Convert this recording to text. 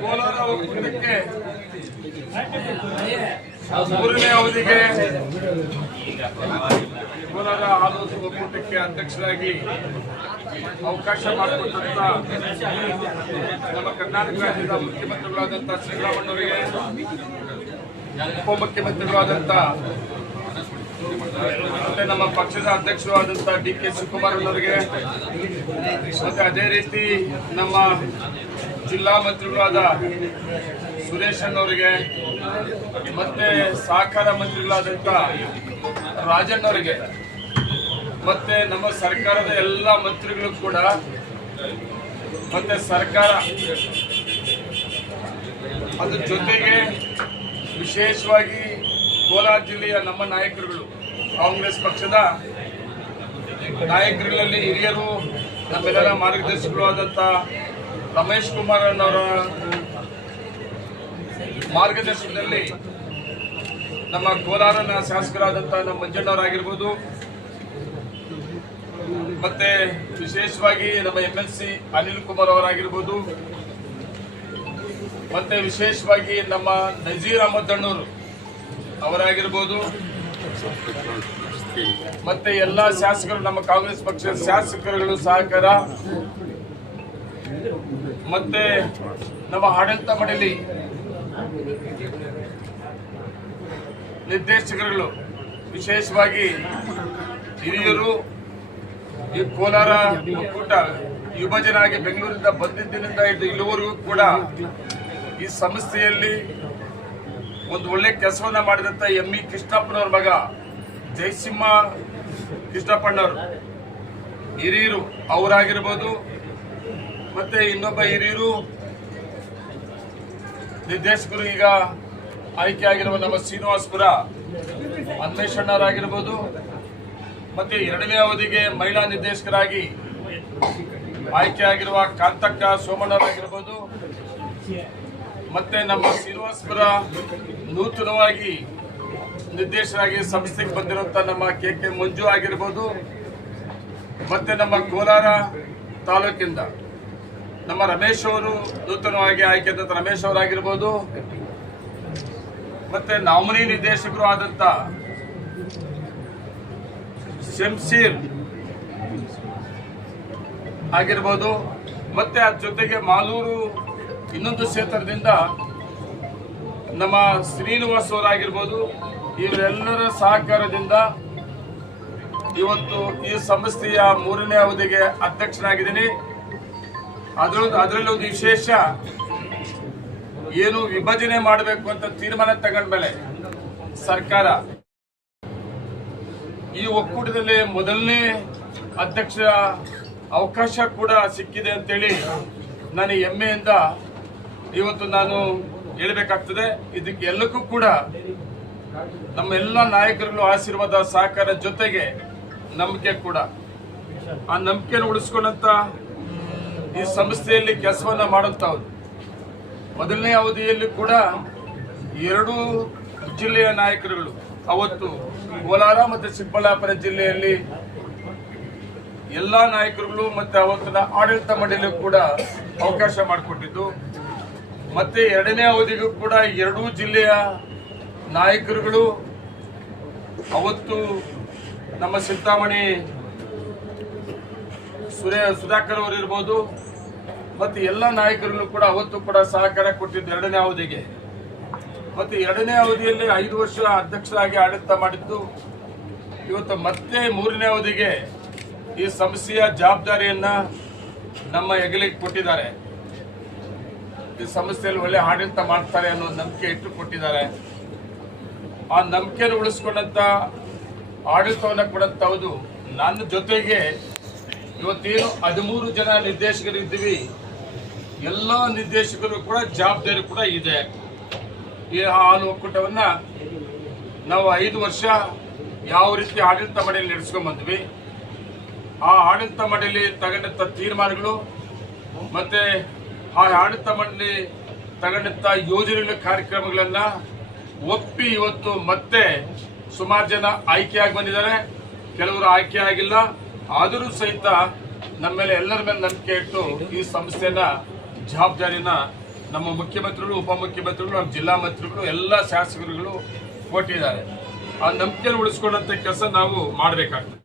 ಕೋಲಾರ ಒಕ್ಕೂಟಕ್ಕೆ ಮೂರನೇ ಅವಧಿಗೆ ಕೋಲಾರ ಆಲೋಚ ಒಕ್ಕೂಟಕ್ಕೆ ಅಧ್ಯಕ್ಷರಾಗಿ ಅವಕಾಶ ಮಾಡಿಕೊಟ್ಟಂತ ನಮ್ಮ ಕರ್ನಾಟಕ ರಾಜ್ಯದ ಮುಖ್ಯಮಂತ್ರಿಗಳಾದಂಥ ಸಿದ್ದರಾಮಣ್ಣವರಿಗೆ ಉಪಮುಖ್ಯಮಂತ್ರಿಗಳಾದಂಥ ಮತ್ತೆ ನಮ್ಮ ಪಕ್ಷದ ಅಧ್ಯಕ್ಷರು ಆದಂತಹ ಡಿ ಕೆ ಶಿವಕುಮಾರ್ ಅವರಿಗೆ ಮತ್ತೆ ಅದೇ ರೀತಿ ನಮ್ಮ ಜಿಲ್ಲಾ ಮಂತ್ರಿಗಳಾದ ಸುರೇಶಣ್ಣವರಿಗೆ ಮತ್ತೆ ಸಹಕಾರ ಮಂತ್ರಿಗಳಾದಂತ ರಾಜಣ್ಣವರಿಗೆ ಮತ್ತೆ ನಮ್ಮ ಸರ್ಕಾರದ ಎಲ್ಲ ಮಂತ್ರಿಗಳು ಕೂಡ, ಮತ್ತೆ ಸರ್ಕಾರ ಅದ್ರ ಜೊತೆಗೆ ವಿಶೇಷವಾಗಿ ಕೋಲಾರ ಜಿಲ್ಲೆಯ ನಮ್ಮ ನಾಯಕರುಗಳು, ಕಾಂಗ್ರೆಸ್ ಪಕ್ಷದ ನಾಯಕರುಗಳಲ್ಲಿ ಹಿರಿಯರು, ನಮ್ಮೆಲ್ಲರ ಮಾರ್ಗದರ್ಶಿಗಳು ಆದಂಥ ರಮೇಶ್ ಕುಮಾರ್ ಅನ್ನೋರ ಮಾರ್ಗದರ್ಶನದಲ್ಲಿ ನಮ್ಮ ಕೋಲಾರನ ಶಾಸಕರಾದಂಥ ನಮ್ಮ ಮಂಜಣ್ಣವರಾಗಿರ್ಬೋದು. ಮತ್ತೆ ವಿಶೇಷವಾಗಿ ನಮ್ಮ M L C Anil Kumar ಅವರಾಗಿರ್ಬೋದು. ಮತ್ತೆ ವಿಶೇಷವಾಗಿ ನಮ್ಮ ನಜೀರ್ ಅಹಮದ್ ಅಣ್ಣವರು ಅವರಾಗಿರ್ಬೋದು. ಮತ್ತೆ ಎಲ್ಲ ಶಾಸಕರು ನಮ್ಮ ಕಾಂಗ್ರೆಸ್ ಪಕ್ಷದ ಶಾಸಕರುಗಳು ಸಹಕಾರ. ಮತ್ತೆ ನಮ್ಮ ಆಡಳಿತ ಮಂಡಳಿ ನಿರ್ದೇಶಕರುಗಳು, ವಿಶೇಷವಾಗಿ ಹಿರಿಯರು, ಈ ಕೋಲಾರ ಒಕ್ಕೂಟ ಯುವಜನಾಗಿ ಬೆಂಗಳೂರಿಂದ ಬಂದಿದ್ದರಿಂದ ಇದು ಇಲ್ಲಿವರೆಗೂ ಕೂಡ ಈ ಸಂಸ್ಥೆಯಲ್ಲಿ ಒಂದು ಒಳ್ಳೆ ಕೆಲಸವನ್ನ ಮಾಡಿದಂಥ ಎಂ ಇ ಕೃಷ್ಣಪ್ಪನವ್ರ ಮಗ ಜಯಸಿಂಹ ಕೃಷ್ಣಪ್ಪಣ್ಣವರು ಹಿರಿಯರು ಅವರಾಗಿರ್ಬೋದು ಮತ್ತೆ ಇನ್ನೊಬ್ಬ ಹಿರಿಯರು. ನಿರ್ದೇಶಕರು ಈಗ ಆಯ್ಕೆ ಆಗಿರುವ ನಮ್ಮ ಶ್ರೀನಿವಾಸ್ಪುರ ಅನ್ವೇಷಣರಾಗಿರ್ಬೋದು. ಮತ್ತೆ ಎರಡನೇ ಅವಧಿಗೆ ಮಹಿಳಾ ನಿರ್ದೇಶಕರಾಗಿ ಆಯ್ಕೆಯಾಗಿರುವ ಕಾಂತಕ್ಕ ಸೋಮಣ್ಣರಾಗಿರ್ಬೋದು. ಮತ್ತೆ ನಮ್ಮ ಶ್ರೀನಿವಾಸ್ಪುರ ನೂತನವಾಗಿ ನಿರ್ದೇಶಕರಾಗಿ ಸಂಸ್ಥೆಗೆ ಬಂದಿರುವಂಥ ನಮ್ಮ ಕೆ ಕೆ ಮಂಜು ಆಗಿರ್ಬೋದು. ಮತ್ತೆ ನಮ್ಮ ಕೋಲಾರ ತಾಲೂಕಿಂದ ನಮ್ಮ ರಮೇಶ್ ಅವರು ನೂತನವಾಗಿ ಆಯ್ಕೆಯಾದಂಥ ರಮೇಶ್ ಅವರಾಗಿರ್ಬೋದು. ಮತ್ತೆ ನಾಮಿನಿ ನಿರ್ದೇಶಕರು ಆದಂಥ ಶಂಶೀರ್ ಆಗಿರ್ಬೋದು. ಮತ್ತೆ ಅದ್ರ ಜೊತೆಗೆ ಮಾಲೂರು ಇನ್ನೊಂದು ಕ್ಷೇತ್ರದಿಂದ ನಮ್ಮ ಶ್ರೀನಿವಾಸ್ ಅವರಾಗಿರ್ಬೋದು. ಇವರೆಲ್ಲರ ಸಹಕಾರದಿಂದ ಇವತ್ತು ಈ ಸಂಸ್ಥೆಯ ಮೂರನೇ ಅವಧಿಗೆ ಅಧ್ಯಕ್ಷನಾಗಿದ್ದೀನಿ. ಅದರಲ್ಲೂ ಅದರಲ್ಲಿ ಒಂದು ವಿಶೇಷ, ಏನು ವಿಭಜನೆ ಮಾಡಬೇಕು ಅಂತ ತೀರ್ಮಾನ ತಗೊಂಡ್ಮೇಲೆ ಸರ್ಕಾರ ಈ ಒಕ್ಕೂಟದಲ್ಲಿ ಮೊದಲನೇ ಅಧ್ಯಕ್ಷ ಅವಕಾಶ ಕೂಡ ಸಿಕ್ಕಿದೆ ಅಂತೇಳಿ ನನ್ನ ಹೆಮ್ಮೆಯಿಂದ ಇವತ್ತು ನಾನು ಹೇಳಬೇಕಾಗ್ತದೆ. ಇದಕ್ಕೆ ಎಲ್ಲಕ್ಕೂ ಕೂಡ ನಮ್ಮೆಲ್ಲ ನಾಯಕರುಗಳು ಆಶೀರ್ವಾದ, ಸಹಕಾರ ಜೊತೆಗೆ ನಂಬಿಕೆ ಕೂಡ. ಆ ನಂಬಿಕೆಯನ್ನು ಉಳಿಸ್ಕೊಂಡಂತ ಈ ಸಂಸ್ಥೆಯಲ್ಲಿ ಕೆಲಸವನ್ನ ಮಾಡುತ್ತವ್ರು ಮೊದಲನೇ ಅವಧಿಯಲ್ಲಿ ಕೂಡ ಎರಡು ಜಿಲ್ಲೆಯ ನಾಯಕರುಗಳು, ಅವತ್ತು ಕೋಲಾರ ಮತ್ತು ಚಿಕ್ಕಬಳ್ಳಾಪುರ ಜಿಲ್ಲೆಯಲ್ಲಿ ಎಲ್ಲಾ ನಾಯಕರುಗಳು ಮತ್ತೆ ಅವತ್ತಿನ ಆಡಳಿತ ಮಂಡಳಿ ಕೂಡ ಅವಕಾಶ ಮಾಡಿಕೊಟ್ಟಿದ್ದು. ಮತ್ತೆ ಎರಡನೇ ಅವಧಿಗೂ ಕೂಡ ಎರಡೂ ಜಿಲ್ಲೆಯ ನಾಯಕರುಗಳು ಅವತ್ತು ನಮ್ಮ ಚಿಂತಾಮಣಿ ಸುರೇ, ಸುಧಾಕರ್ ಅವರು ಇರ್ಬೋದು ಮತ್ತೆ ಎಲ್ಲ ನಾಯಕರನ್ನು ಕೂಡ ಅವತ್ತು ಕೂಡ ಸಹಕಾರ ಕೊಟ್ಟಿದ್ದು ಎರಡನೇ ಅವಧಿಗೆ. ಮತ್ತೆ ಎರಡನೇ ಅವಧಿಯಲ್ಲಿ ಐದು ವರ್ಷ ಅಧ್ಯಕ್ಷರಾಗಿ ಆಡಳಿತ ಮಾಡಿದ್ದು, ಇವತ್ತು ಮತ್ತೆ ಮೂರನೇ ಅವಧಿಗೆ ಈ ಸಂಸ್ಥೆಯ ಜವಾಬ್ದಾರಿಯನ್ನು ನಮ್ಮ ಹೆಗಲಿಗೆ ಕೊಟ್ಟಿದ್ದಾರೆ. ಈ ಸಂಸ್ಥೆಯಲ್ಲಿ ಒಳ್ಳೆ ಆಡಳಿತ ಮಾಡ್ತಾರೆ ಅನ್ನೋ ನಂಬಿಕೆ ಇಟ್ಟು ಕೊಟ್ಟಿದ್ದಾರೆ. ಆ ನಂಬಿಕೆಯನ್ನು ಉಳಿಸ್ಕೊಂಡಂತ ಆಡಳಿತವನ್ನು ಕೊಡಂತವುದು ನನ್ನ ಜೊತೆಗೆ ಇವತ್ತೇನು ಹದಿಮೂರು ಜನ ನಿರ್ದೇಶಕರು ಇದ್ದೀವಿ ಎಲ್ಲ ನಿರ್ದೇಶಕರು ಕೂಡ ಜವಾಬ್ದಾರಿ ಕೂಡ ಇದೆ. ಈ ಹಾಲು ಒಕ್ಕೂಟವನ್ನ ನಾವು ಐದು ವರ್ಷ ಯಾವ ರೀತಿ ಆಡಳಿತ ಮಂಡಳಿ ನಡೆಸ್ಕೊಂಡ್ ಬಂದ್ವಿ. ಆ ಆಡಳಿತ ಮಂಡಳಿ ತಗೊಂಡಂತ ತೀರ್ಮಾನಗಳು ಮತ್ತೆ ಆ ಆಡಳಿತ ಮಂಡಳಿ ತಗೊಂಡಂತ ಯೋಜನೆಗಳ ಕಾರ್ಯಕ್ರಮಗಳನ್ನ ಒಪ್ಪಿ ಇವತ್ತು ಮತ್ತೆ ಸುಮಾರು ಜನ ಆಯ್ಕೆಯಾಗಿ ಬಂದಿದ್ದಾರೆ. ಕೆಲವರು ಆಯ್ಕೆ ಆಗಿಲ್ಲ. ಆದರೂ ಸಹಿತ ನಮ್ಮ ಮೇಲೆ ಎಲ್ಲರ ಮೇಲೆ ನಂಬಿಕೆ ಇಟ್ಟು ಈ ಸಂಸ್ಥೆನ ಜವಾಬ್ದಾರಿನ ನಮ್ಮ ಮುಖ್ಯಮಂತ್ರಿಗಳು, ಉಪಮುಖ್ಯಮಂತ್ರಿಗಳು ನಮ್ಮ ಜಿಲ್ಲಾ ಮಂತ್ರಿಗಳು, ಎಲ್ಲ ಶಾಸಕರುಗಳು ಕೊಟ್ಟಿದ್ದಾರೆ. ಆ ನಂಬಿಕೆಯನ್ನು ಉಳಿಸ್ಕೊಂಡಂತ ಕೆಲಸ ನಾವು ಮಾಡಬೇಕಾಗ್ತದೆ.